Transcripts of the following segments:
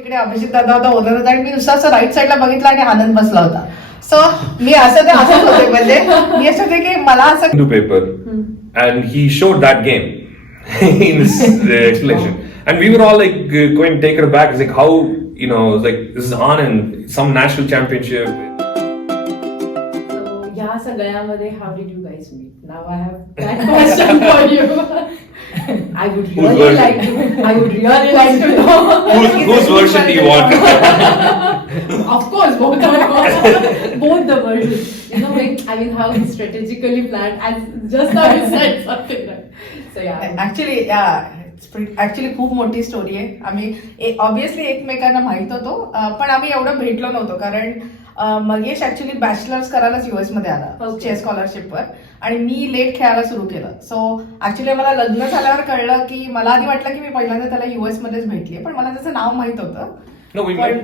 तिकडे अभिजित दादा होता ओनर होता आणि मी नुसतं असं राईट साईडला बघितलं आणि आनंद बसला होता. सो मी असंच होते म्हणजे मी असं होते की मला असं into paper and he showed that game in his explanation and we were all like going taken aback. It's like how, you know, like this is Anand, some national championship. So या सगळ्यामध्ये how did you guys meet? Now I have that question for you. I would really like to know. Whose version do you want? Of course, both the versions. You know, like, I mean, how he strategically planned, and just now you said something, right? So yeah. Actually खूप मोठी story आहे. आम्ही obviously एकमेकांना माहित होतो, पण आम्ही एवढं भेटलो नव्हतो कारण मगेश ऍक्च्युली बॅचलर्स करायलाच युएस मध्ये आला चेस स्कॉलरशिपवर आणि मी लेट खेळायला सुरू केलं. सो ऍक्च्युली मला लग्न झाल्यावर कळलं की मला आधी वाटलं की मी पहिल्यांदा त्याला युएस मध्येच भेटलीये, पण मला त्याचं नाव माहित होतं. No, we met.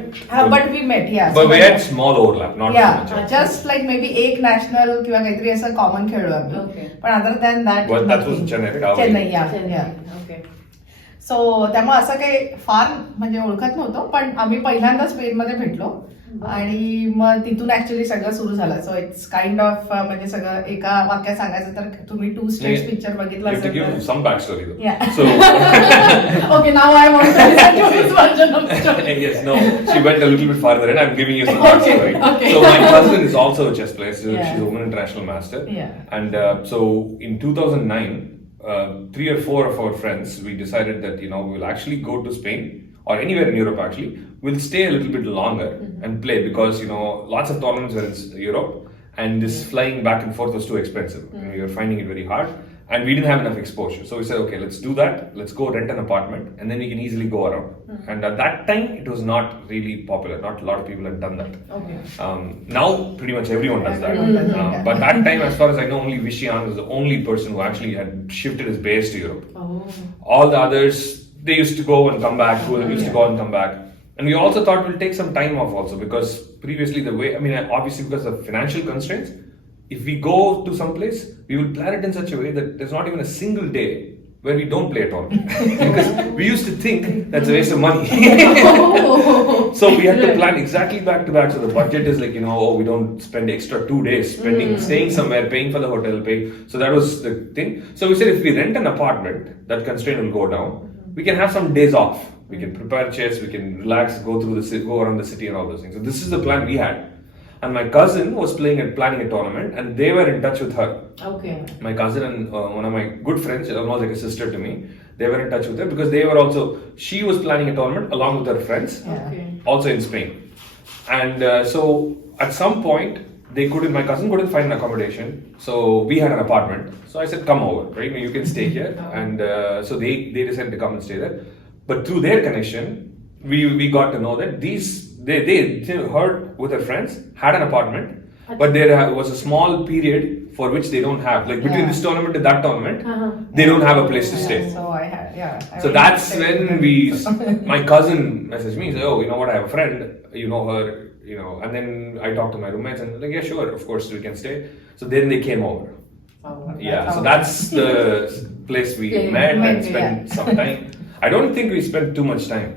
But we met, yeah. But we had small overlap, not yeah, so much. just like maybe एक नॅशनल किंवा काहीतरी असं कॉमन खेळलो आम्ही. Okay. पण other than that But that was Chennai. Chennai, Chennai. Okay. सो त्यामुळे असं काही फार म्हणजे ओळखत नव्हतो, पण आम्ही पहिल्यांदा स्पेन मध्ये भेटलो आणि मग तिथून ऍक्च्युली सगळं सुरू झालं. सो इट्स काइंड ऑफ म्हणजे सगळं एका वाक्यात सांगायचं तर तुम्ही टू स्टेट्स पिक्चर बघितला You have to give some backstory though. Yeah. So Okay, now I want to listen to his version of the story. yes, no, she went a little bit farther and I'm giving you some Okay, backstory. okay. So my cousin is also a chess player. So Yeah. she's a woman international master. Yeah. And so in 2009, 3 or 4 of our friends, we decided that, you know, we'll actually go to Spain or anywhere in Europe actually. We'll stay a little bit longer and play because, you know, lots of tournaments are in Europe and this flying back and forth was too expensive. You know, we were finding it very hard and we didn't have enough exposure. So we said, okay, let's do that. Let's go rent an apartment and then we can easily go around. And at that time, it was not really popular. Not a lot of people had done that. Okay. Now, pretty much everyone does that. Everyone does that, yeah. But that time, as far as I know, only Vishwanathan was the only person who actually had shifted his base to Europe. Oh. All the others, they used to go and come back. Who used to go and come back. And we also thought we'll take some time off also because previously the way, I mean, obviously because of financial constraints, if we go to some place, we will plan it in such a way that there's not even a single day where we don't play at all. Because we used to think that's a waste of money. So we had to plan exactly back to back. So the budget is like, you know, oh, we don't spend extra 2 days staying somewhere, paying for the hotel, paying. So that was the thing. So we said if we rent an apartment, that constraint will go down. We can have some days off. We can prepare chess, we can relax, go around the city and all those things. So this is the plan we had. And my cousin was planning a tournament and they were in touch with her. Okay. My cousin and one of my good friends, almost like a sister to me, they were in touch with her because she was planning a tournament along with her friends, Okay. also in Spain. And so at some point, my cousin couldn't find an accommodation. So we had an apartment. So I said, come over, right? You can stay here. And so they decided to come and stay there. But through their connection, we got to know that they heard with their friends, had an apartment, but there was a small period for which they don't have. Like between this tournament to that tournament, they don't have a place to stay. So I had, So that's when my cousin messaged me, said, oh, you know what, I have a friend, you know her, you know, and then I talked to my roommates and like, yeah, sure, of course we can stay. So then they came over. Yeah, so that's the place we met and spent some time. I don't think we spent too much time.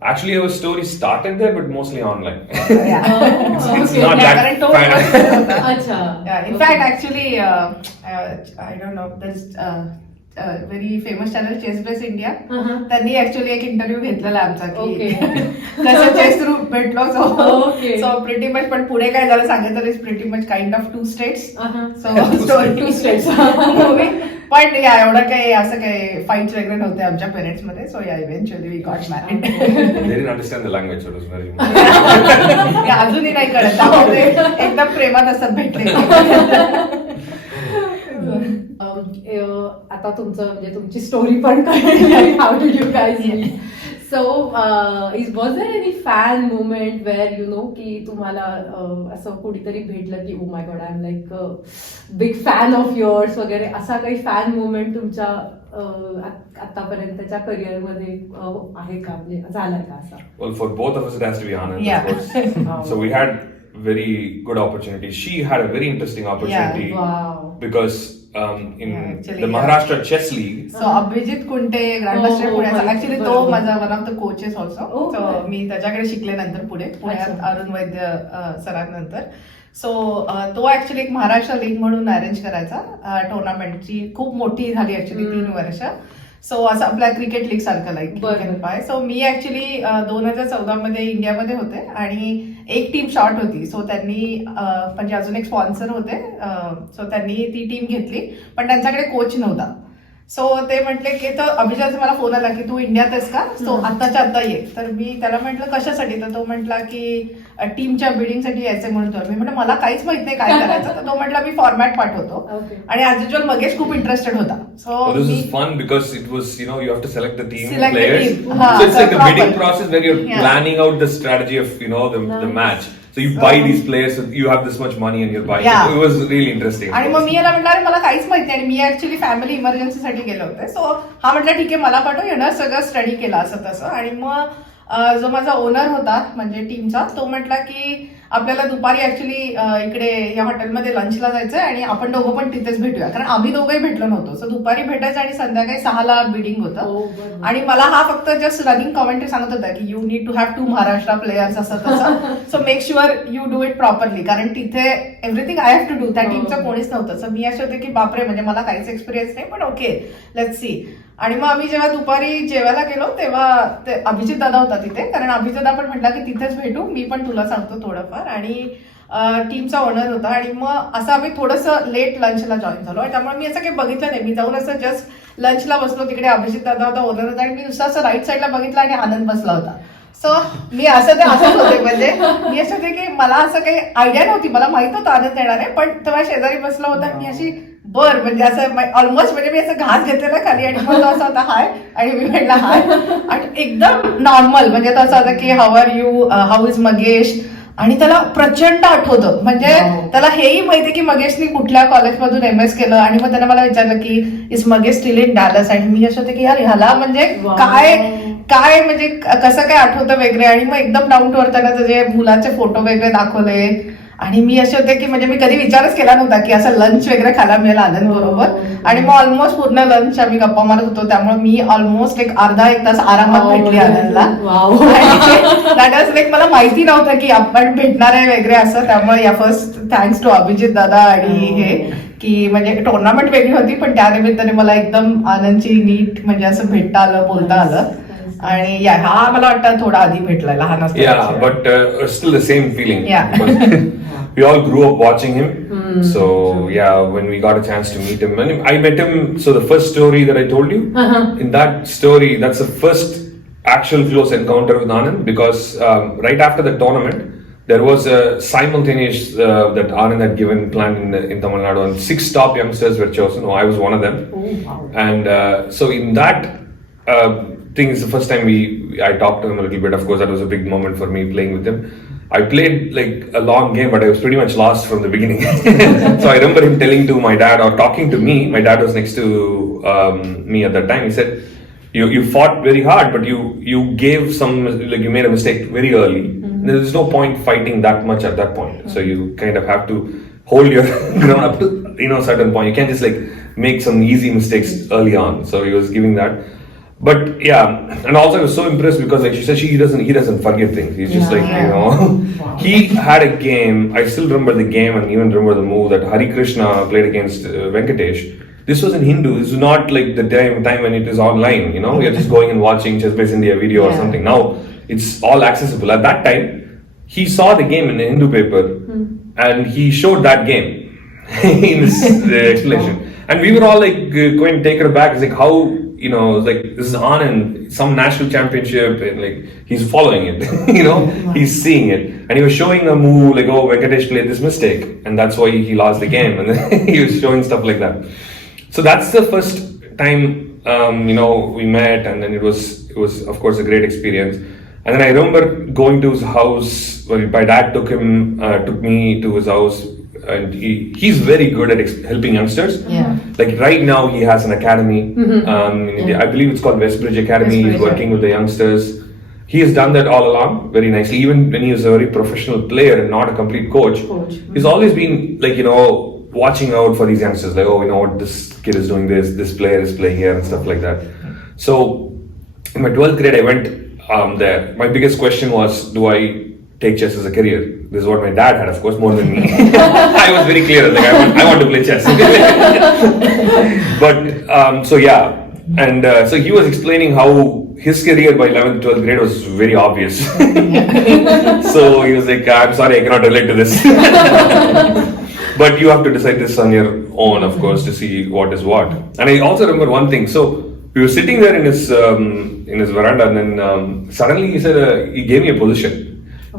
Actually, our story started there, but mostly online. It's not that kind Acha. Yeah, in fact, actually, I don't know, there's very famous channel ChessBase India, त्यांनी actually एक interview घेतलेला आमचा की कसं chess through भेटलो. So pretty much, पण पुढे काय झालं सांगितलं is pretty much kind of 2 states. So 2 states पण या एवढं काही असं काही फाईट्स वगैरे नव्हते आमच्या पेरेंट्स मध्ये. So yeah eventually we got married. They didn't understand the language, so it was very अजूनही नाही कळत, एकदम प्रेमात असतात भेटले. आता तुमचं म्हणजे तुमची स्टोरी पण कळली, how did you guys meet. So was there any fan moment where you know की तुम्हाला असं कुठेतरी भेटलं की oh my god I am like big fan of yours वगैरे, असा काही फॅन मुमेंट तुमच्या आतापर्यंतच्या करिअर मध्ये आहे का, म्हणजे झालाय का असा? Well, for both of us it has to be Anand, of course. So we had very good opportunities. She had a very interesting opportunity. Wow. Because in Yeah, actually, the Maharashtra Chess League. So Abhijit Kunte grandmaster हो, पुण्याचा हो, actually तो बरोबर. माझा one of the coaches also Oh, so right. मी त्याच्याकडे शिकले नंतर पुण्यात अच्छा. अरुण वैद्य सरांनंतर सो तो ऍक्च्युली एक महाराष्ट्र लीग म्हणून अरेंज करायचा टुर्नामेंटची खूप मोठी झाली ऍक्च्युली 3 वर्ष सो असं आपल्या क्रिकेट लीग सारखं बरं. लाईक सो मी ऍक्च्युली 2014 मध्ये इंडियामध्ये होते आणि एक टीम शॉर्ट होती सो त्यांनी म्हणजे अजून एक स्पॉन्सर होते सो त्यांनी ती टीम घेतली पण त्यांच्याकडे कोच नव्हता सो ते म्हटले की तर अभिजातचा मला फोन आला की तू इंडियात आहेस का सो आत्ताच्या आत्ता ये तर मी त्याला म्हटलं कशासाठी तर तो म्हटला की टीमच्या बिल्डिंगसाठी यायचंय म्हणून मी म्हटलं मला काहीच माहित नाही काय करायचं तर तो म्हटला मी फॉर्मॅट पाठवतो Okay. आणि ऍज युजल मगेश खूप इंटरेस्टेड होता सो Oh, this is fun because it was, you have to select the team Select the players. team. So it's like a proper. bidding process where you're Yeah. planning out the strategy of, the Nice. match. So you buy these players, so you have this much money and you're buying. Yeah. So it was really interesting. आणि मग मी याला म्हटलं अरे मला काहीच माहिती नाही आणि मी actually family इमर्जन्सीसाठी गेले होते सो हा म्हटलं ठीक आहे मला पाठव येणं सगळं स्टडी केला असं तसं आणि मग जो माझा ओनर होता म्हणजे टीमचा तो म्हटला की आपल्याला दुपारी ऍक्च्युली इकडे या हॉटेलमध्ये लंचला जायचंय आणि आपण दोघं पण तिथेच भेटूया कारण आम्ही दोघंही भेटलो नव्हतो सो दुपारी भेटायचं आणि संध्याकाळी 6ला बिडिंग होतं Oh, बरोबर. आणि मला हा फक्त जस्ट रनिंग कमेंट्री सांगत होता की you need to have 2 Maharashtra players असं तसं so make sure you do it properly कारण तिथे everything I have to do त्या टीमचं कोणीच नव्हतं सो मी असे होते की बापरे म्हणजे मला काहीच एक्सपिरियन्स नाही पण ओके लेट्स सी आणि मग आम्ही जेव्हा दुपारी जेवायला गेलो तेव्हा ते अभिजित दादा होता तिथे कारण अभिजित दादा पण म्हटला की तिथेच भेटू मी पण तुला सांगतो थोडंफार आणि टीमचा ओनर होता आणि मग असं आम्ही थोडंसं लेट लंचला जॉईन झालो त्यामुळे मी असं काही बघितलं नाही मी जाऊन असं जस्ट लंचला बसलो तिकडे अभिजित दादा होता ओनर होता आणि मी नुसतं असं राईट साईडला बघितलं आणि आनंद बसला होता सो मी असं ते असंच होते म्हणजे मी असं होते की मला असं काही आयडिया नव्हती मला माहित होतं आनंद येणार आहे पण तेव्हा शेजारी बसला होता आणि मी अशी म्हणजे असं ऑलमोस्ट म्हणजे मी असं घास घेतलेला खाली आणि मग तो असा होता हाय आणि मी म्हटलं हाय आणि एकदम नॉर्मल म्हणजे तो असं होतं की how are you how is Magesh आणि त्याला प्रचंड आठवतं म्हणजे त्याला हेही माहिती की मगेशनी कुठल्या कॉलेजमधून MS केलं आणि मग त्याने मला विचारलं की is Magesh steel in Dallas आणि मी असं होते की यार ह्याला म्हणजे काय म्हणजे कसं काय आठवतं वगैरे आणि मग एकदम डाऊन टू अर्थ त्याला त्याचे मुलांचे फोटो वगैरे दाखवले आणि मी असे होते की म्हणजे मी कधी विचारच केला नव्हता की असं लंच वगैरे खायला मिळेल आनंद बरोबर आणि मग ऑलमोस्ट पूर्ण लंच आम्ही गप्पा मारत होतो त्यामुळे मी ऑलमोस्ट एक अर्धा एक तास आरामात भेटली आनंदला दॅट वॉज लाईक मला माहिती नव्हतं की आपण भेटणार आहे वगैरे असं त्यामुळे या फर्स्ट थँक्स टू अभिजित दादा आणि हे की म्हणजे टुर्नामेंट वेगळी होती पण त्या निमित्ताने मला एकदम आनंदची नीट म्हणजे असं भेटता आलं बोलता आलं आणि हा मला वाटतं थोडा आधी भेटलाय लहान असताना Yeah, but still the same feeling. Yeah. Because we all grew up watching him. So yeah, when we got a chance to meet him, and I met him. So the first story that I told you, in that story, that's the first actual close encounter with Anand because right after the tournament, there was a simultaneous that Anand had given plan in Tamil Nadu, and 6 top youngsters were chosen. Oh, I was one of them. Oh, wow. And so in that thing is the first time I talked to him a little bit. Of course, that was a big moment for me playing with him. I played like a long game, but I was pretty much lost from the beginning. So I remember him telling to my dad or talking to me. My dad was next to me at that time. He said, "You fought very hard, but you gave you made a mistake very early. There's no point fighting that much at that point. So you kind of have to hold your ground up to certain point. You can't just like make some easy mistakes early on." So he was giving that. But yeah, and also I was so impressed because like she said, he doesn't forget things. He's just Wow. He had a game. I still remember the game and even remember the move that Hari Krishna played against Venkatesh. This was in Hindu. This was not like the time when it is online. You're just going and watching Chess Base India video or something. Now it's all accessible. At that time, he saw the game in the Hindu paper and he showed that game in his explanation. And we were all like going taken aback. It's like how. Like this is Anand, some national championship, and like he's following it. He's seeing it, and he was showing a move like, "Oh, Venkatesh played this mistake, and that's why he lost the game." And then he was showing stuff like that. So that's the first time we met, and then it was of course a great experience. And then I remember going to his house. Well, my dad took me to his house. And he's very good at helping youngsters. Yeah. Like right now, he has an academy. In India. I believe it's called Westbridge Academy. Westbridge, He's working with the youngsters. He has done that all along very nicely. Even when he was a very professional player and not a complete coach, he's always been like watching out for these youngsters, like, oh, you know what, this kid is doing this player is playing here and stuff like that. So in my 12th grade, I went there. My biggest question was, do I take chess as a career? This is what my dad had, of course, more than me. I was very clear, like, I want to play chess. But, so yeah. And so he was explaining how his career by 11th, 12th grade was very obvious. So he was like, I'm sorry, I cannot relate to this. But you have to decide this on your own, of course, to see what is what. And I also remember one thing. So we were sitting there in his veranda, and then suddenly he said, he gave me a position.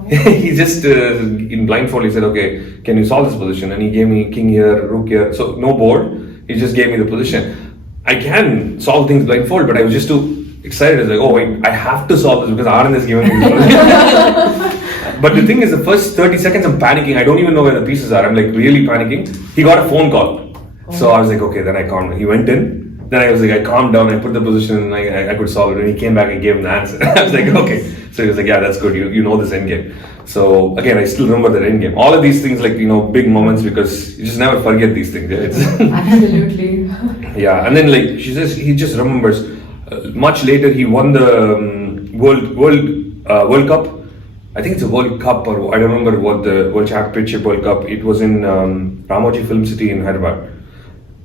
He just, in blindfold, he said, okay, can you solve this position? And he gave me king here, rook here. So no board, he just gave me the position. I can solve things blindfold, but I was just too excited. I was like, oh wait, I have to solve this because Anand is giving me this position. But the thing is, the first 30 seconds I'm panicking. I don't even know where the pieces are. I'm like really panicking. He got a phone call. So I was like, okay, then I calmed. He went in. Then I was like, I calmed down, I put the position, and I could solve it. And he came back and gave him the answer. I was like, okay. So he was like, yeah, that's good. You know this end game. So again, I still remember that end game. All of these things, like, you know, big moments, because you just never forget these things. Yeah, Absolutely. yeah. And then, like, he just remembers. Much later, he won the World Cup. I think it's a World Cup, or I don't remember what the World Championship World Cup. It was in Ramoji Film City in Hyderabad,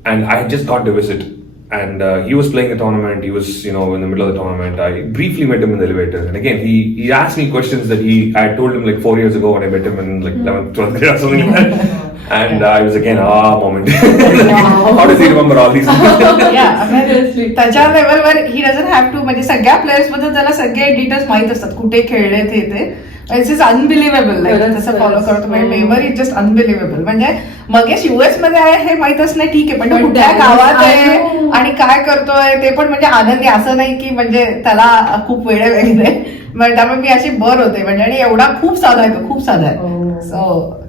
and I had just got to visit. And he was playing the tournament. He was, you know, in the middle of the tournament. I briefly met him in the elevator. And again, he asked me questions that I had told him like 4 years ago when I met him in like 11th, 12th grade or something like that. And I was again, moment. How does he remember all these things? Yeah, त्याच्या लेवलवर he doesn't have to, म्हणजे सगळ्या players बद्दल त्याला सगळे details माहित असतात, कुठे खेळले ते. It's is unbelievable. तसं फॉलो करतो म्हणजे मेमरी इज जस्ट अनबिलिव्हेबल. म्हणजे मगेश युएस मध्ये आहे हे माहितच नाही, ठीक आहे, पण कुठल्या गावात आहे आणि काय करतोय ते पण म्हणजे आनंदी. असं नाही की म्हणजे त्याला खूप वेळ वगैरे, त्यामुळे मी अशी बर होते म्हणजे. आणि एवढा खूप साधा आहे तो, खूप साधा आहे. सो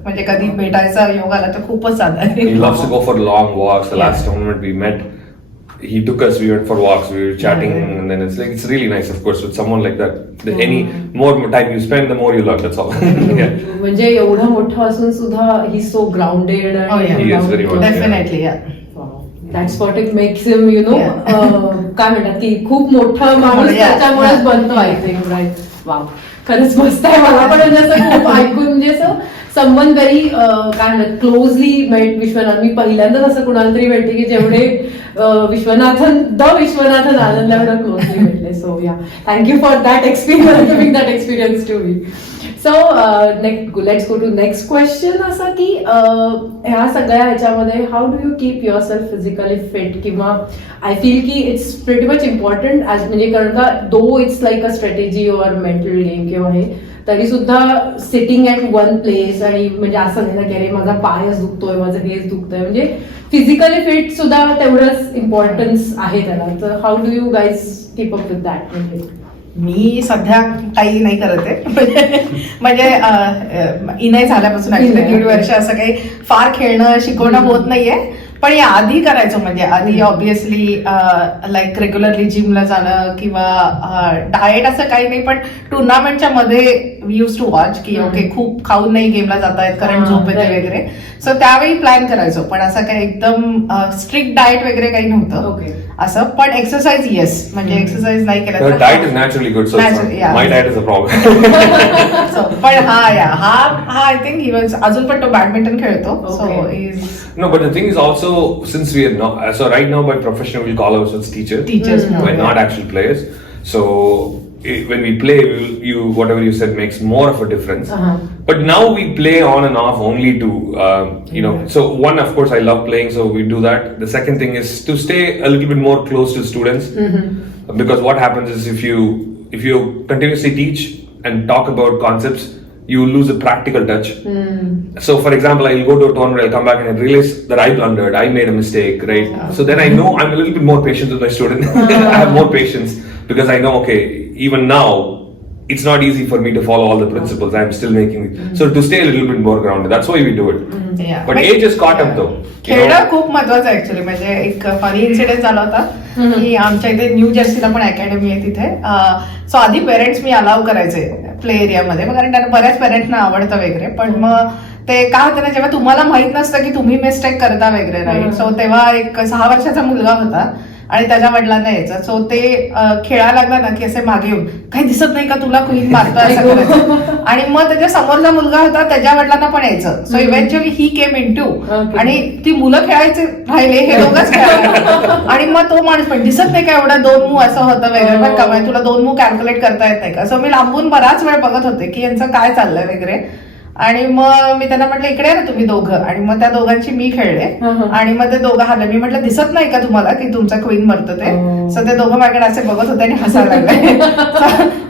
म्हणजे कधी भेटायचा योग आला तर खूपच साधा आहे. He loves to go for long walks. The last tournament we met, he took us, we went for walks, we were chatting, and then it's really nice, of course, with someone like that. Any more time you spend, the more you love, that's all. Yeah. म्हणजे एवढं मोठं असून सुद्धा ही सो grounded. He is very much. Definitely, yeah. That's what it makes him, you know, काय म्हणतात की खूप मोठा माणूस त्याच्यामुळेच बनतो, आय थिंक. राईट. वाव, खरंच मस्त आहे. मला पण म्हणजे असं खूप ऐकून म्हणजे असं समवन व्हेरी काय म्हणतात क्लोजली मेट विश्वनाथ. मी पहिल्यांदाच असं कुणाला तरी भेटते की जेवढे विश्वनाथन आनंदला एवढं क्लोजली भेटले. So yeah, thank you for that experience, giving that experience to me. So let's go to next question. असं की ह्या सगळ्या ह्याच्यामध्ये how do you keep yourself physically fit? किंवा आय फील की it's pretty much important as, म्हणजे कारण का though it's like a strategy or mental game किंवा हे, तरी सुद्धा सिटिंग ॲट वन प्लेस आणि म्हणजे असं नाही ना की अरे माझा पायच दुखतोय, माझं हेच दुखतोय. म्हणजे फिजिकली फिट सुद्धा तेवढंच इम्पॉर्टन्स आहे त्याला. तर हाऊ do you guys keep up with that? म्हणजे मी सध्या काही नाही करत आहे. म्हणजे इनाय झाल्यापासून 1.5 वर्ष असं काही फार खेळणं शिकवणं होत नाहीये. पण या आधी करायचो. म्हणजे आधी ऑब्विसली लाईक रेग्युलरली जिमला जाणं किंवा डाएट असं काही नाही, पण टुर्नामेंटच्या मध्ये वी यूज टू वॉच की ओके खूप खाऊन नाही गेमला जात आहेत कारण झोप येते वगैरे. सो त्यावेळी प्लॅन करायचो, पण असं काही एकदम स्ट्रिक्ट डाएट वगैरे काही नव्हतं असं. पण एक्सरसाइज येस, म्हणजे एक्सरसाइज नाही केलं तर diet is naturally good. My diet is a problem. पण हा आय थिंक ही वॉज, अजून पण तो बॅडमिंटन खेळतो. So is No, but the thing is also, since we are not, so right now by profession we'll call ourselves teachers. We're not actual players. So when we play, whatever you said makes more of a difference. But now we play on and off only to, you know, so one, of course, I love playing, so we do that. The second thing is to stay a little bit more close to students, because what happens is if you continuously teach and talk about concepts, you will lose a practical touch. So for example, I'll go to a tournament, I'll come back and I realize that I blundered, I made a mistake, right? So then I know I'm a little bit more patient with my student. I have more patience because I know, okay, even now, it's not easy for me to follow all the principles. I'm still making it. So to stay a little bit more grounded, that's why we do it. But age is caught up though. खेळणं खूप महत्वाचं आहे actually. म्हणजे एक funny incident झाला होता की आमच्या इथे न्यू जर्सीला पण अकॅडमी आहे तिथे. सो आधी पेरेंट्स मी अलाव करायचे प्ले एरियामध्ये, कारण त्यांना बऱ्याच पेरेंट्सना आवडतं वगैरे. पण मग ते काय होतं ना, जेव्हा तुम्हाला माहित नसतं की तुम्ही मिस्टेक करता वगैरे, राईट. सो तेव्हा एक 6 वर्षाचा मुलगा होता आणि त्याच्या वडिलांना यायचं. सो ते खेळायला लागला ना की असे मागे येऊन, काही दिसत नाही का तुला, क्वीन मारतोय असं करायचं. आणि मग त्याच्या समोरचा मुलगा होता, त्याच्या वडिलांना पण यायचं. सो eventually he came in to, आणि ती मुलं खेळायचे राहिले, हे दोघंच खेळायला. आणि मग तो माणूस पण दिसत नाही का एवढा 2 मूव असं होतं वगैरे, पण का तुला 2 मूव कॅल्क्युलेट करता येत नाही का. सो मी लांबून बराच वेळ बघत होते की यांचं काय चाललंय वगैरे. आणि मग मी त्यांना म्हटलं इकडे ना तुम्ही दोघं, आणि मग त्या दोघांची मी खेळले. आणि मग ते दोघं हल्ले. मी म्हटलं दिसत नाही का तुम्हाला की तुमचा क्वीन मरतो ते. सो ते दोघं माझ्याकडे असे बघत होते आणि हसायला लागले.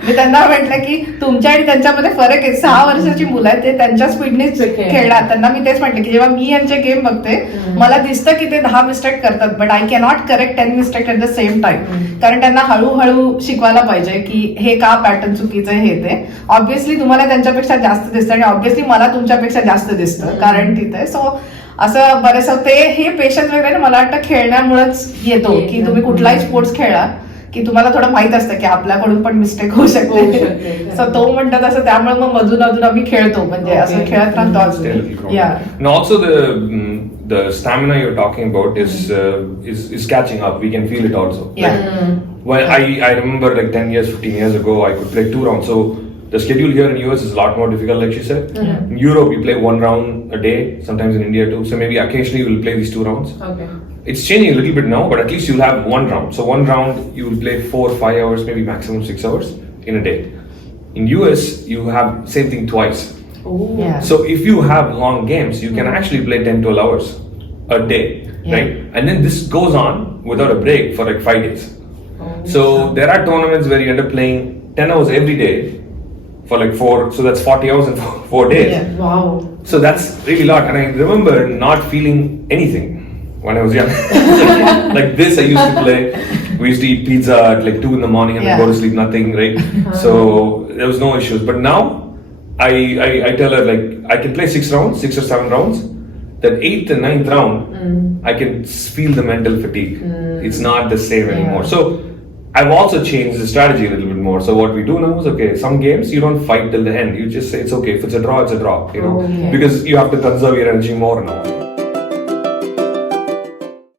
मी त्यांना म्हटलं की तुमच्या आणि त्यांच्यामध्ये फरक आहे. 6 वर्षाची मुलं आहेत, ते त्यांच्या स्पीडनेच खेळणार. त्यांना मी तेच म्हटलं की जेव्हा मी यांचे गेम बघते, मला दिसतं की ते 10 मिस्टेक करतात, but I cannot correct 10 mistake at the same time. कारण त्यांना हळूहळू शिकवायला पाहिजे की हे का पॅटर्न चुकीचं आहे, हे ते. ऑब्व्हियसली तुम्हाला त्यांच्यापेक्षा जास्त दिसतं, आणि ऑब्व्हियसली मला तुमच्यापेक्षा जास्त दिसतं कारण तिथे. सो असं बरेच ते हे पेशन्स वगैरे मला वाटतं खेळण्यामुळेच येतो, की तुम्ही कुठलाही स्पोर्ट्स खेळा की तुम्हाला थोडं माहित असतं की आपल्याकडून पण मिस्टेक होऊ शकते. सो तो म्हणतात असं, त्यामुळे मग मधून अधून आम्ही खेळतो, म्हणजे असं खेळत राहतो अजून. And also the stamina you're talking about is catching up. We can feel it also. When I remember like 10 years, 15 years ago, I could play 2 rounds. So the schedule here in US is a lot more difficult, like she said. In Europe, we play 1 round a day. Sometimes in India too. So maybe occasionally we'll play these 2 rounds. Okay. It's changing a little bit now, but at least you'll have 1 round. So 1 round you will play 4-5 hours, maybe maximum 6 hours in a day. In US, you have same thing twice. So if you have long games, you can actually play 10-12 hours a day, right? And then this goes on without a break for like 5 days. So there are tournaments where you end up playing 10 hours every day for like 4, so that's 40 hours in 4 days. Wow. So that's really a lot. And I remember not feeling anything when I was young. Like this, I used to play. We used to eat pizza at like 2 in the morning and then go to sleep, nothing, right? So there was no issues. But now, I tell her like, I can play 6 rounds, 6 or 7 rounds. That 8th and 9th round, I can feel the mental fatigue. It's not the same anymore. So I've also changed the strategy a little bit more. So what we do now is, okay, some games you don't fight till the end. You just say it's okay. If it's a draw, it's a draw. You know, because you have to conserve your energy more now.